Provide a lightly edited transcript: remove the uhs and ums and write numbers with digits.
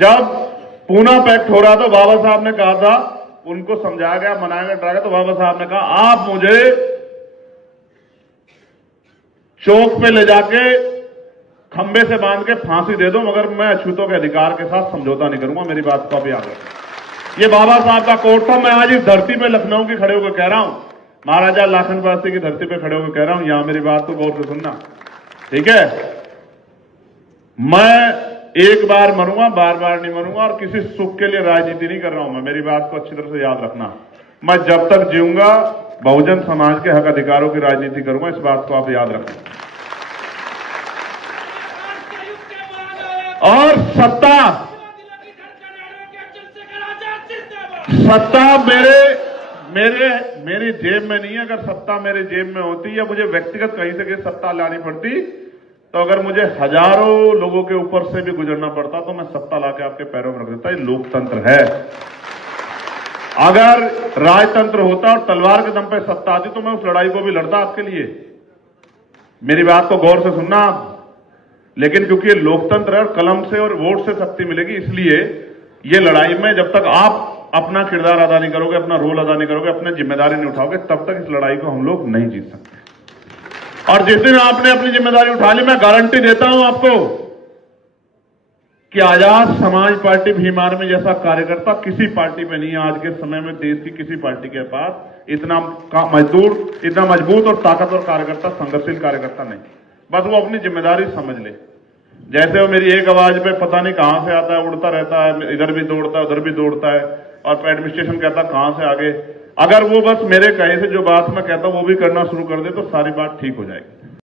जब पूना पैक्ट हो रहा था, बाबा साहब ने कहा था, उनको समझाया गया, मनाया गया, डराया, तो बाबा साहब ने कहा आप मुझे चौक पे ले जाके खंबे से बांध के फांसी दे दो, मगर मैं अछूतों के अधिकार के साथ समझौता नहीं करूंगा। मेरी बात को आप याद रखें। ये बाबा साहब का कोर्ट था। मैं आज इस धरती पे लखनऊ की खड़े होकर कह रहा हूं, महाराजा लाखन पासी की धरती पे खड़े होकर कह रहा हूं, यहां मेरी बात को गौर से सुनना, ठीक है? मैं एक बार मरूंगा, बार बार नहीं मरूंगा, और किसी सुख के लिए राजनीति नहीं कर रहा हूं मैं। मेरी बात को अच्छी तरह से याद रखना। मैं जब तक जीऊंगा बहुजन समाज के हक अधिकारों की राजनीति करूंगा, इस बात को आप याद रखें। और सत्ता मेरी जेब में नहीं है। अगर सत्ता मेरे जेब में होती या मुझे व्यक्तिगत कहीं से कहीं सत्ता लानी पड़ती, तो अगर मुझे हजारों लोगों के ऊपर से भी गुजरना पड़ता, तो मैं सत्ता लाके आपके पैरों में रख देता। ये लोकतंत्र है। अगर राजतंत्र होता और तलवार के दम पे सत्ता आती, तो मैं उस लड़ाई को भी लड़ता आपके लिए। मेरी बात को गौर से सुनना आप। लेकिन क्योंकि ये लोकतंत्र है और कलम से और वोट से शक्ति मिलेगी, इसलिए ये लड़ाई में जब तक आप अपना किरदार अदा नहीं करोगे, अपना रोल अदा नहीं करोगे, अपनी जिम्मेदारी नहीं उठाओगे, तब तक इस लड़ाई को हम लोग नहीं जीत सकते। और जिस दिन आपने अपनी जिम्मेदारी उठा ली, मैं गारंटी देता हूं आपको कि आजाद समाज पार्टी भीम आर्मी जैसा कार्यकर्ता किसी पार्टी में नहीं है। आज के समय में देश की किसी पार्टी के पास इतना मजबूत और ताकतवर कार्यकर्ता, संघर्षशील कार्यकर्ता नहीं। बस वो अपनी जिम्मेदारी समझ ले। जैसे वो मेरी एक आवाज पे पता नहीं कहां से आता है, उड़ता रहता है, इधर भी दौड़ता है, उधर भी दौड़ता है, और एडमिनिस्ट्रेशन कहता कहां से आगे। अगर वो बस मेरे कहे से जो बात मैं कहता हूं वो भी करना शुरू कर दे, तो सारी बात ठीक हो जाएगी।